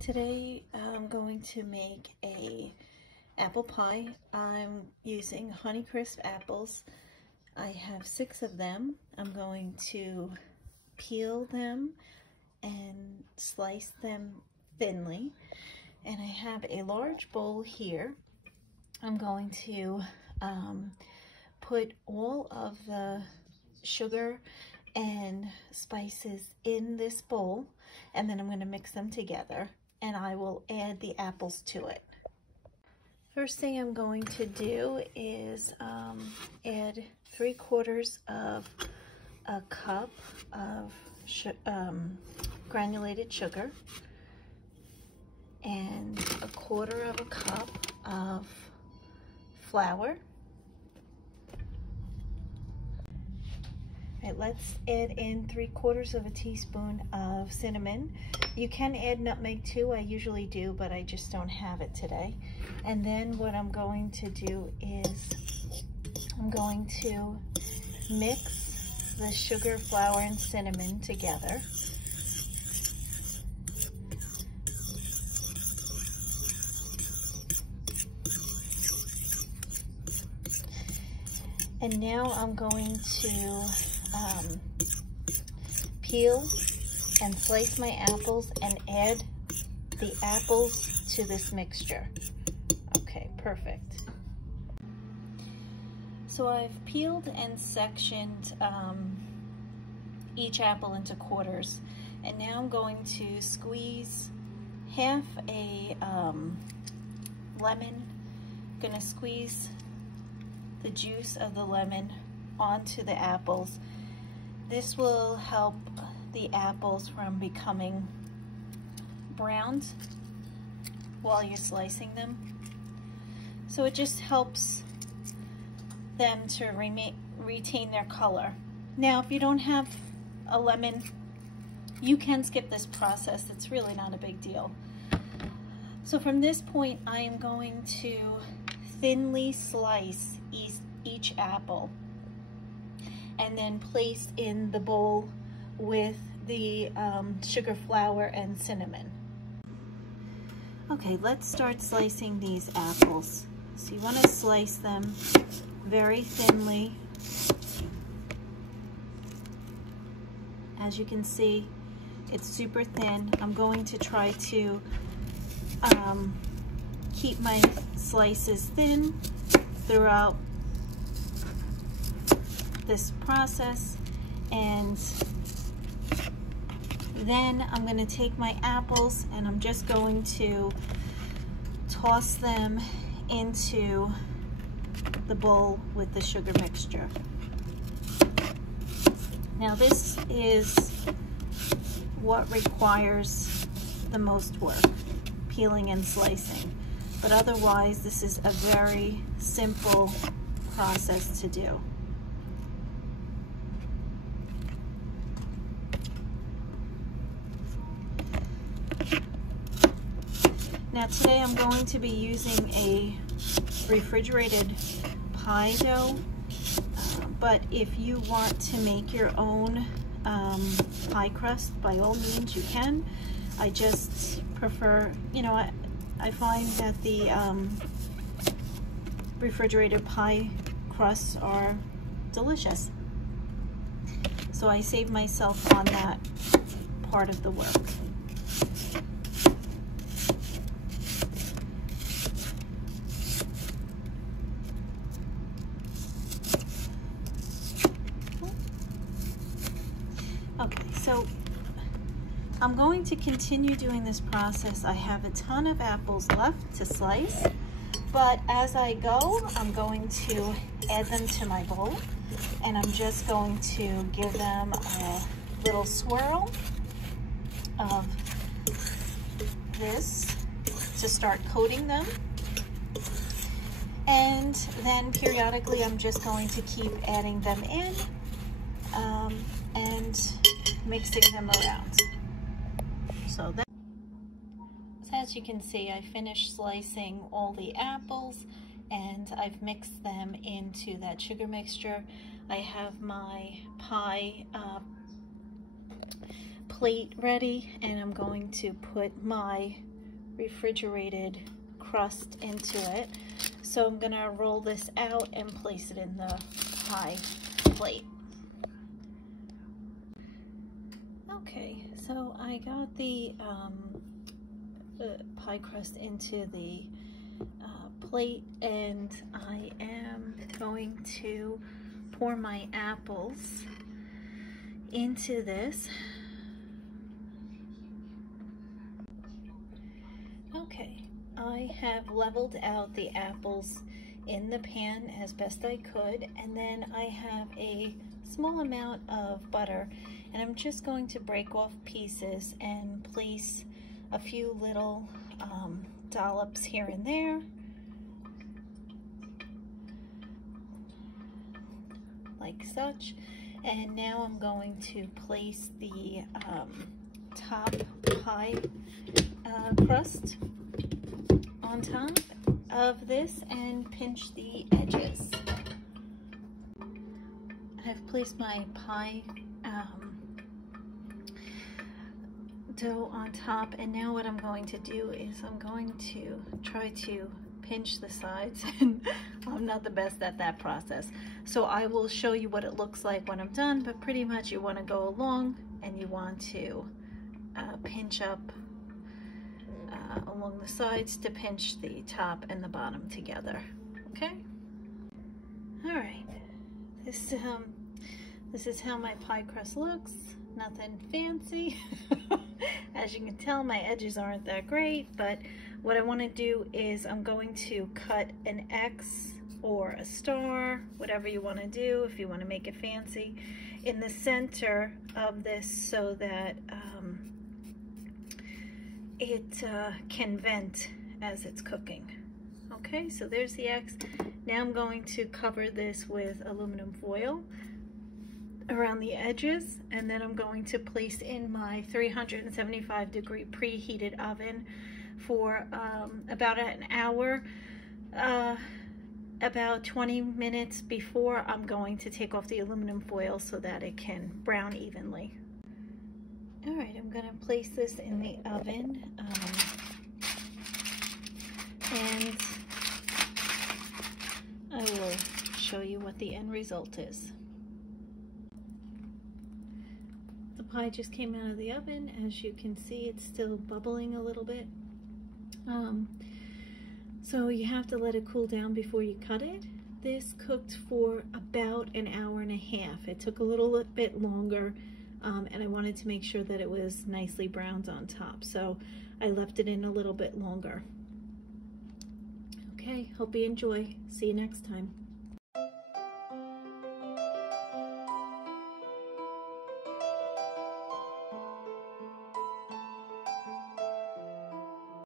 Today I'm going to make a apple pie. I'm using Honeycrisp apples. I have 6 of them. I'm going to peel them and slice them thinly. And I have a large bowl here. I'm going to put all of the sugar and spices in this bowl, and then I'm going to mix them together, and I will add the apples to it. First thing I'm going to do is add 3/4 of a cup of granulated sugar and 1/4 of a cup of flour. All right, let's add in 3/4 of a teaspoon of cinnamon. You can add nutmeg too. I usually do, but I just don't have it today. And then what I'm going to do is I'm going to mix the sugar, flour, and cinnamon together. And now I'm going to peel and slice my apples and add the apples to this mixture. Okay, perfect. So I've peeled and sectioned each apple into quarters, and now I'm going to squeeze half a lemon. I'm gonna squeeze the juice of the lemon onto the apples. This will help the apples from becoming browned while you're slicing them. So it just helps them to retain their color. Now, if you don't have a lemon, you can skip this process. It's really not a big deal. So from this point, I am going to thinly slice each apple and then place in the bowl with the sugar, flour, and cinnamon. Okay, let's start slicing these apples. So you want to slice them very thinly. As you can see, it's super thin. I'm going to try to keep my slices thin throughout this process, and then I'm going to take my apples and I'm just going to toss them into the bowl with the sugar mixture. Now this is what requires the most work, peeling and slicing, but otherwise this is a very simple process to do. Now today I'm going to be using a refrigerated pie dough, but if you want to make your own pie crust, by all means you can. I just prefer, I find that the refrigerated pie crusts are delicious. So I save myself on that part of the work. Okay, so I'm going to continue doing this process. I have a ton of apples left to slice, but as I go, I'm going to add them to my bowl, and I'm just going to give them a little swirl of this to start coating them. And then periodically, I'm just going to keep adding them in and mixing them around. So as you can see, I finished slicing all the apples and I've mixed them into that sugar mixture. I have my pie plate ready, and I'm going to put my refrigerated crust into it. So I'm gonna roll this out and place it in the pie plate. Okay, so I got the pie crust into the plate, and I am going to pour my apples into this. Okay, I have leveled out the apples in the pan as best I could, and then I have a small amount of butter, and I'm just going to break off pieces and place a few little dollops here and there, like such. And now I'm going to place the top pie crust on top of this and pinch the edges. I've placed my pie dough on top, and now what I'm going to do is I'm going to try to pinch the sides, and I'm not the best at that process, so I will show you what it looks like when I'm done. But pretty much you want to go along and you want to pinch up along the sides to pinch the top and the bottom together. Okay, all right, this is how my pie crust looks. Nothing fancy. As you can tell, my edges aren't that great, but what I want to do is I'm going to cut an X or a star, whatever you want to do if you want to make it fancy, in the center of this so that it can vent as it's cooking. Okay, so there's the X. Now I'm going to cover this with aluminum foil around the edges, and then I'm going to place in my 375-degree preheated oven for about an hour. About 20 minutes before, I'm going to take off the aluminum foil so that it can brown evenly. All right, I'm going to place this in the oven, and I will show you what the end result is. The pie just came out of the oven. As you can see, it's still bubbling a little bit. So you have to let it cool down before you cut it. This cooked for about an hour and a half. It took a little bit longer, and I wanted to make sure that it was nicely browned on top, so I left it in a little bit longer. Okay, hope you enjoy. See you next time.